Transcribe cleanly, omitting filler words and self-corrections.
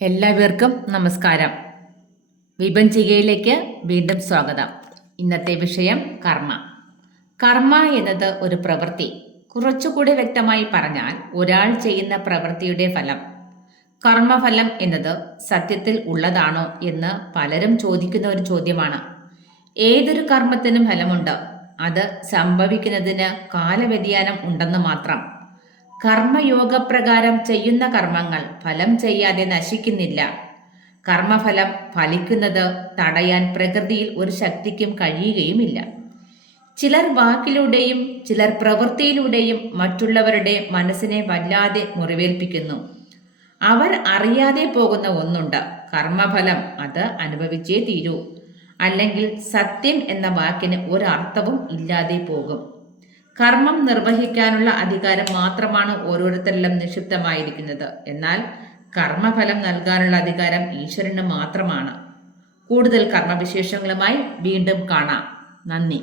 എല്ലാവർക്കും നമസ്കാരം. വിഭജികയിലേക്ക് വീണ്ടും സ്വാഗതം. ഇന്നത്തെ വിഷയം കർമ്മ. കർമ്മ എന്നത് ഒരു പ്രവൃത്തി. കുറച്ചുകൂടി വ്യക്തമായി പറഞ്ഞാൽ ഒരാൾ ചെയ്യുന്ന പ്രവൃത്തിയുടെ ഫലം. കർമ്മഫലം എന്നത് സത്യത്തിൽ ഉള്ളതാണോ എന്ന് പലരും ചോദിക്കുന്ന ഒരു ചോദ്യമാണ്. ഏതൊരു കർമ്മത്തിനും ഫലമുണ്ട്. അത് സംഭവിക്കുന്നതിന് കാലവ്യതിയാനം ഉണ്ടെന്ന് മാത്രം. കർമ്മയോഗപ്രകാരം ചെയ്യുന്ന കർമ്മങ്ങൾ ഫലം ചെയ്യാതെ നശിക്കുന്നില്ല. കർമ്മഫലം ഫലിക്കുന്നത് തടയാൻ പ്രകൃതിയിൽ ഒരു ശക്തിക്കും കഴിയുകയുമില്ല. ചിലർ വാക്കിലൂടെയും ചിലർ പ്രവൃത്തിയിലൂടെയും മറ്റുള്ളവരുടെ മനസ്സിനെ വല്ലാതെ മുറിവേൽപ്പിക്കുന്നു. അവർ അറിയാതെ പോകുന്ന ഒന്നുണ്ട്, കർമ്മഫലം. അത് അനുഭവിച്ചേ തീരൂ, അല്ലെങ്കിൽ സത്യം എന്ന വാക്കിന് ഒരർത്ഥവും ഇല്ലാതെ പോകും. കർമ്മം നിർവഹിക്കാനുള്ള അധികാരം മാത്രമാണ് ഓരോരുത്തരിലും നിക്ഷിപ്തമായിരിക്കുന്നത്. എന്നാൽ കർമ്മഫലം നൽകാനുള്ള അധികാരം ഈശ്വരന് മാത്രമാണ്. കൂടുതൽ കർമ്മവിശേഷങ്ങളുമായി വീണ്ടും കാണാം. നന്ദി.